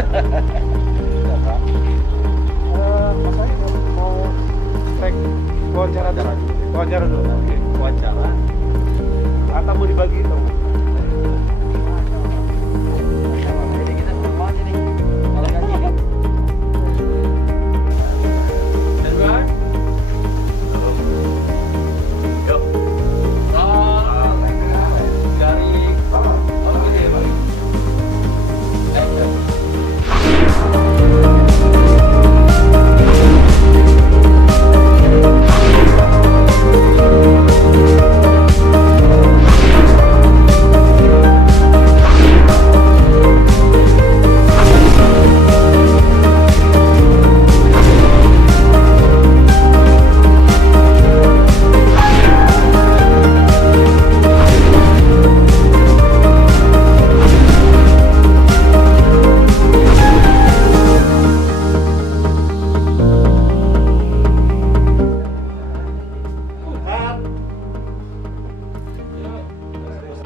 Sudah, Pak. Mas saya mau cek wawancara dulu. Wawancara dulu. Oke, wawancara. Atau mau dibagi dong? Jadi kita semua aja nih. Kalau nggak gini. Duluan. Yuk. Garing. Oh, gini ya, Pak.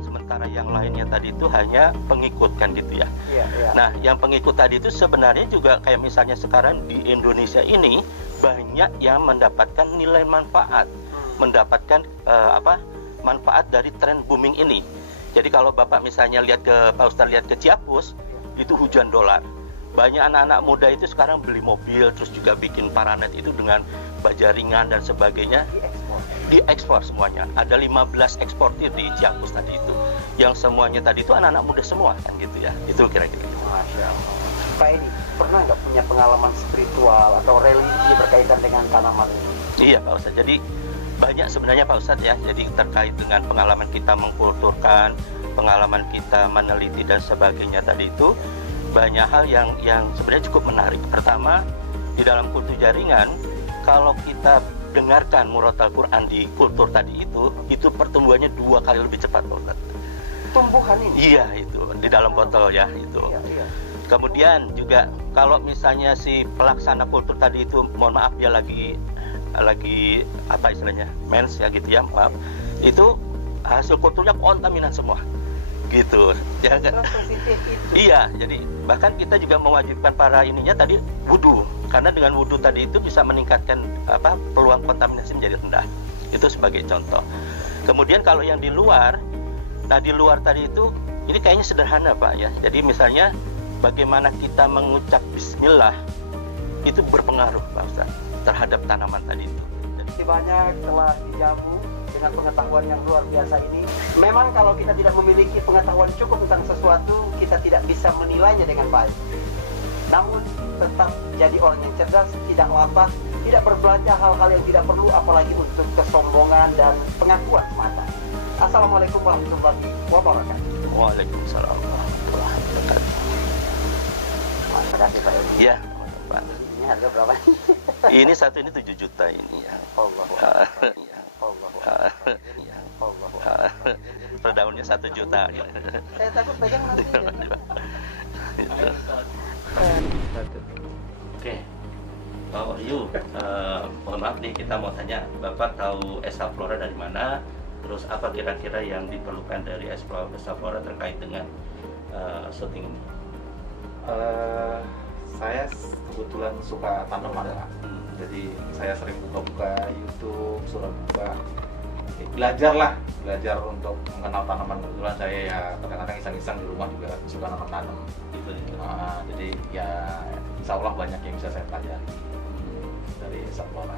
Sementara yang lainnya tadi itu hanya pengikut kan gitu ya. Iya, iya. Nah, yang pengikut tadi itu sebenarnya juga kayak misalnya sekarang di Indonesia ini banyak yang mendapatkan nilai manfaat, mendapatkan manfaat dari tren booming ini. Jadi kalau Bapak misalnya lihat ke Pak Ustadz lihat ke Ciapus, itu hujan dolar. Banyak anak-anak muda itu sekarang beli mobil, terus juga bikin paranet itu dengan baja ringan dan sebagainya. Diekspor semuanya. Ada 15 eksportir di Ciapus tadi itu. Yang semuanya tadi itu anak-anak muda semua kan gitu ya. Itu kira-kira. Masya Allah. Pak Edi, pernah nggak punya pengalaman spiritual atau religi berkaitan dengan tanaman ini? Iya Pak Ustadz. Jadi banyak sebenarnya Pak Ustadz ya. Jadi terkait dengan pengalaman kita mengkulturkan, pengalaman kita meneliti dan sebagainya tadi itu banyak hal yang sebenarnya cukup menarik. Pertama, di dalam kultur jaringan, kalau kita dengarkan murotal Quran di kultur tadi itu pertumbuhannya 2 kali lebih cepat Pak Ustadz. Tumbuhan ini? Iya itu di dalam botol ya itu. Iya, iya. Kemudian juga kalau misalnya si pelaksana kultur tadi itu mohon maaf dia lagi apa istilahnya mens ya gitu ya maaf, itu hasil kulturnya kontaminan semua gitu ya kan. Sensitif itu. Iya, jadi bahkan kita juga mewajibkan para ininya tadi wudu, karena dengan wudu tadi itu bisa meningkatkan peluang kontaminasi menjadi rendah. Itu sebagai contoh. Kemudian kalau yang di luar, nah di luar tadi itu ini kayaknya sederhana Pak ya. Jadi misalnya bagaimana kita mengucap Bismillah itu berpengaruh Pak Ustaz terhadap tanaman tadi itu. Jadi banyak telah dijamu dengan pengetahuan yang luar biasa ini. Memang kalau kita tidak memiliki pengetahuan cukup tentang sesuatu, kita tidak bisa menilainya dengan baik. Namun tetap jadi orang yang cerdas, tidak latah, tidak berbelanja hal-hal yang tidak perlu, apalagi untuk kesombongan dan pengakuan semata. Assalamualaikum warahmatullahi wabarakatuh. Waalaikumsalam warahmatullahi wabarakatuh. Terima kasih Pak Edi. Iya, Pak. Ini harga berapa? Ini satu ini 7 juta ini ya. Allah. Iya. Allah. Iya. Allah. Per daunnya 1 juta. Saya takut pegang nanti. Oke. Pak Wahyu, mohon maaf nih kita mau tanya, Bapak tahu Exaflora dari mana? Terus apa kira-kira yang diperlukan dari Exaflora terkait dengan syuting ini? Saya kebetulan suka tanaman ya. Jadi saya sering buka-buka YouTube, sudah buka, belajar untuk mengenal tanaman. Kebetulan saya ya kadang-kadang iseng-iseng di rumah juga suka nanam-nanam. Gitu. Jadi ya insya Allah banyak yang bisa saya pelajari dari Exaflora.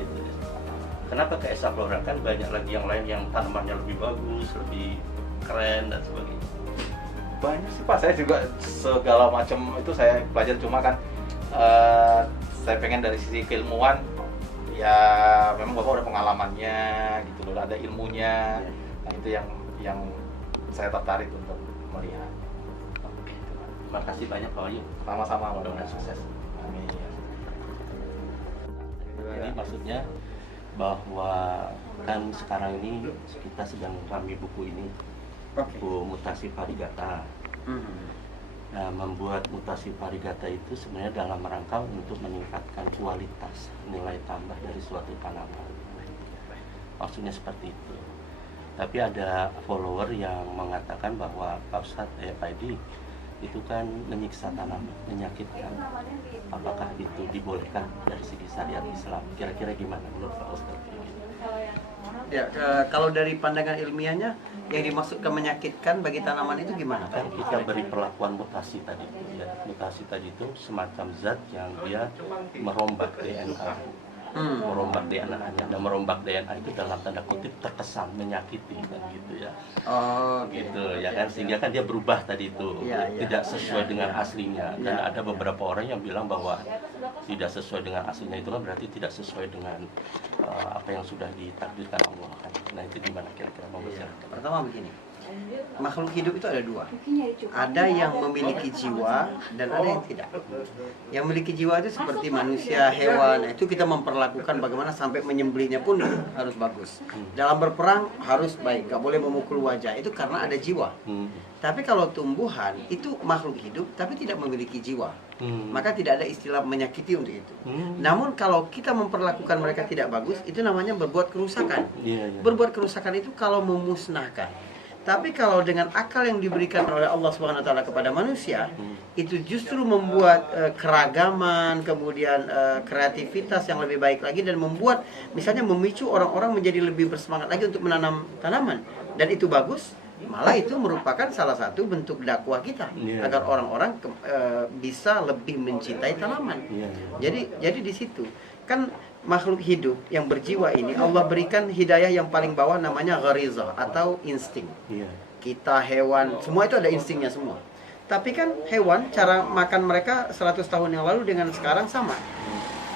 Gitu. Kenapa ke Exaflora? Kan banyak lagi yang lain yang tanamannya lebih bagus, lebih keren dan sebagainya. Banyak sih Pak, saya juga segala macam itu saya pelajari, cuma kan saya pengen dari sisi keilmuan ya memang Bapak udah pengalamannya gitu loh, ada ilmunya. Nah itu yang saya tertarik untuk melihat. Oke. Terima kasih banyak Pak Wahyu. Sama-sama, Mudah-mudahan sukses. Amin. Jadi maksudnya bahwa kan sekarang ini kita sedang ramai buku ini, buku Mutasi Varigata. Nah, membuat mutasi varigata itu sebenarnya dalam rangka untuk meningkatkan kualitas nilai tambah dari suatu tanaman. Maksudnya seperti itu. Tapi ada follower yang mengatakan bahwa Pak Ustadz, Pak Edi, itu kan menyiksa tanaman, menyakitkan. Apakah itu dibolehkan dari segi syariat Islam? Kira-kira gimana menurut Pak Ustadz? Ya, kalau dari pandangan ilmiahnya yang dimaksudkan menyakitkan bagi tanaman itu gimana? Kan kita beri perlakuan mutasi tadi. Ya, mutasi tadi itu semacam zat yang dia merombak DNA. Merombak DNA-nya, dan merombak DNA itu dalam tanda kutip terkesan menyakiti kan gitu ya. Oh, Gitu ya kan, sehingga kan dia berubah tadi itu, tidak sesuai dengan aslinya. Dan ada beberapa orang yang bilang bahwa tidak sesuai dengan aslinya itu kan berarti tidak sesuai dengan apa yang sudah ditakdirkan Allah kan. Nah itu gimana kira-kira membicarakan? Pertama begini, makhluk hidup itu ada dua. Ada yang memiliki jiwa dan ada yang tidak. Yang memiliki jiwa itu seperti manusia, hewan. Itu kita memperlakukan bagaimana sampai menyembelihnya pun harus bagus. Dalam berperang harus baik, gak boleh memukul wajah. Itu karena ada jiwa. Tapi kalau tumbuhan itu makhluk hidup tapi tidak memiliki jiwa. Maka tidak ada istilah menyakiti untuk itu. Namun kalau kita memperlakukan mereka tidak bagus, itu namanya berbuat kerusakan. Berbuat kerusakan itu kalau memusnahkan. Tapi kalau dengan akal yang diberikan oleh Allah Subhanahu wa taala kepada manusia, itu justru membuat keragaman, kemudian kreativitas yang lebih baik lagi, dan membuat misalnya memicu orang-orang menjadi lebih bersemangat lagi untuk menanam tanaman. Dan itu bagus, malah itu merupakan salah satu bentuk dakwah kita agar orang-orang bisa lebih mencintai tanaman. Jadi di situ kan makhluk hidup yang berjiwa ini Allah berikan hidayah yang paling bawah namanya gharizah atau insting. Kita, hewan, semua itu ada instingnya semua. Tapi kan hewan cara makan mereka 100 tahun yang lalu dengan sekarang sama.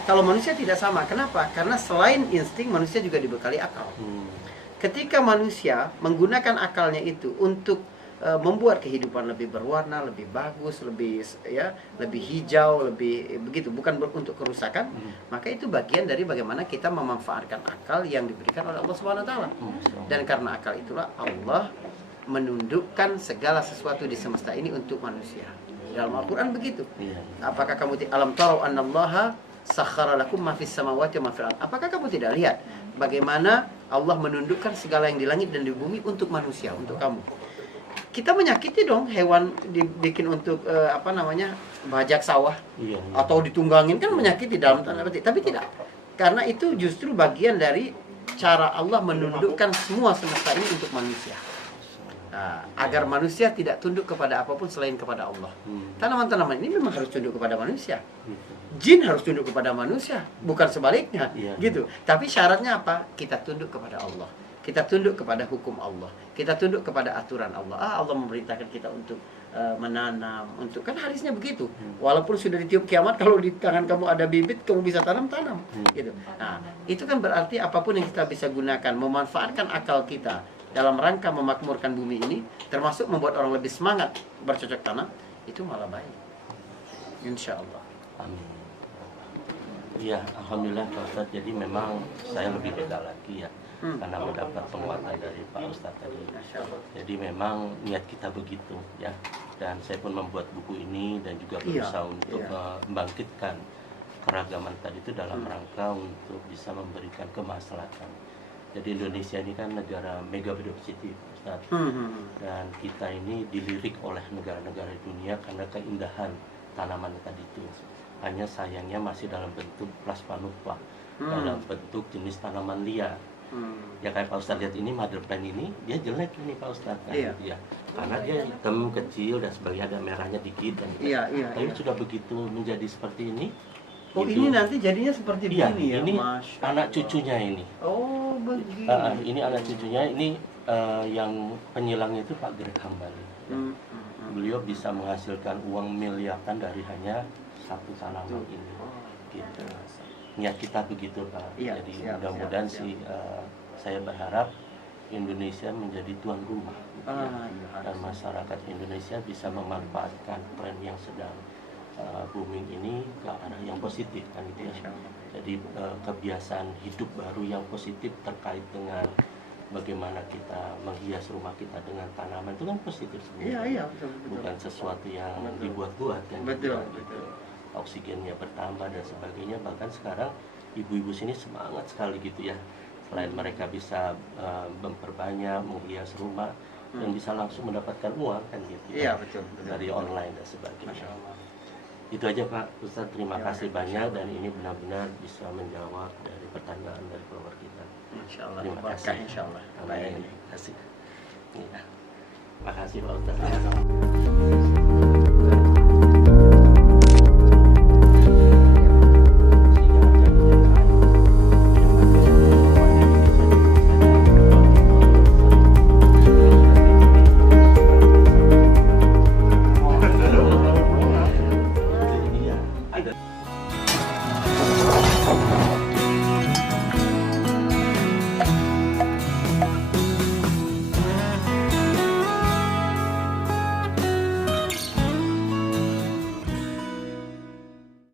Kalau manusia tidak sama. Kenapa? Karena selain insting, manusia juga dibekali akal. Ketika manusia menggunakan akalnya itu untuk membuat kehidupan lebih berwarna, lebih bagus, lebih hijau, lebih begitu, bukan untuk kerusakan, maka itu bagian dari bagaimana kita memanfaatkan akal yang diberikan oleh Allah Subhanahu wa taala. Dan karena akal itulah Allah menundukkan segala sesuatu di semesta ini untuk manusia. Dalam Al-Qur'an begitu. Apakah kamu alam tarau annallaha sakhkhara lakum ma fis samawati wa ma fil ardh? Apakah kamu tidak lihat bagaimana Allah menundukkan segala yang di langit dan di bumi untuk manusia, untuk kamu? Kita menyakiti dong hewan dibikin untuk bajak sawah atau ditunggangin, kan menyakiti dalam tanda petik. Tapi tidak, karena itu justru bagian dari cara Allah menundukkan semua semesta ini untuk manusia. Agar manusia tidak tunduk kepada apapun selain kepada Allah. Tanaman-tanaman ini memang harus tunduk kepada manusia. Jin harus tunduk kepada manusia, bukan sebaliknya, gitu. Tapi syaratnya apa? Kita tunduk kepada Allah. Kita tunduk kepada hukum Allah. Kita tunduk kepada aturan Allah. Allah memerintahkan kita untuk menanam, untuk, kan hadisnya begitu. Walaupun sudah ditiup kiamat, kalau di tangan kamu ada bibit, kamu bisa tanam, gitu. Nah, itu kan berarti apapun yang kita bisa gunakan, memanfaatkan akal kita dalam rangka memakmurkan bumi ini, termasuk membuat orang lebih semangat bercocok tanam, itu malah baik. Insya Allah. Amin. Iya, alhamdulillah Pak Ustadz. Jadi memang saya lebih beda lagi ya. Karena mendapat penguatan dari Pak Ustadz tadi. Jadi memang niat kita begitu ya. Dan saya pun membuat buku ini dan juga berusaha untuk membangkitkan keragaman tadi itu dalam rangka untuk bisa memberikan kemaslahatan. Jadi Indonesia ini kan negara mega biodiversity, Ustadz. Dan kita ini dilirik oleh negara-negara dunia karena keindahan tanaman tadi itu. Hanya sayangnya masih dalam bentuk plasmanupa, dalam bentuk jenis tanaman liar. Ya kayak Pak Ustadz lihat ini mother plant ini, dia jelek ini Pak Ustadz kan? Karena dia hitam, kecil dan sebagainya, ada merahnya dikit dan tapi sudah begitu menjadi seperti ini. Oh gitu. Ini nanti jadinya seperti begini ya? Ini anak cucunya ini. Oh begitu. Ini anak cucunya, ini yang penyilangnya itu Pak Greg Hambali. Beliau bisa menghasilkan uang miliaran dari hanya satu tanaman ini. Gitu. Niat kita begitu Pak. Jadi mudah-mudahan sih saya berharap Indonesia menjadi tuan rumah dan masyarakat Indonesia bisa memanfaatkan tren yang sedang booming ini ke arah yang positif kan gitu ya. Jadi kebiasaan hidup baru yang positif terkait dengan bagaimana kita menghias rumah kita dengan tanaman itu kan positif sebenarnya. Betul. Bukan sesuatu yang dibuat-buat kan. Betul. Oksigennya bertambah dan sebagainya. Bahkan sekarang ibu-ibu sini semangat sekali gitu ya. Selain mereka bisa memperbanyak, menghias rumah, dan bisa langsung mendapatkan uang kan gitu. Iya, betul. Dari online dan sebagainya. Masya Allah. Itu aja Pak Ustadz, terima kasih banyak dan ini benar-benar bisa menjawab dari pertanyaan dari follower kita. Insya Allah. Terima Berkah, kasih. insya Allah. Amin. Baik. Terima kasih. Ya. Makasih Pak Ustadz.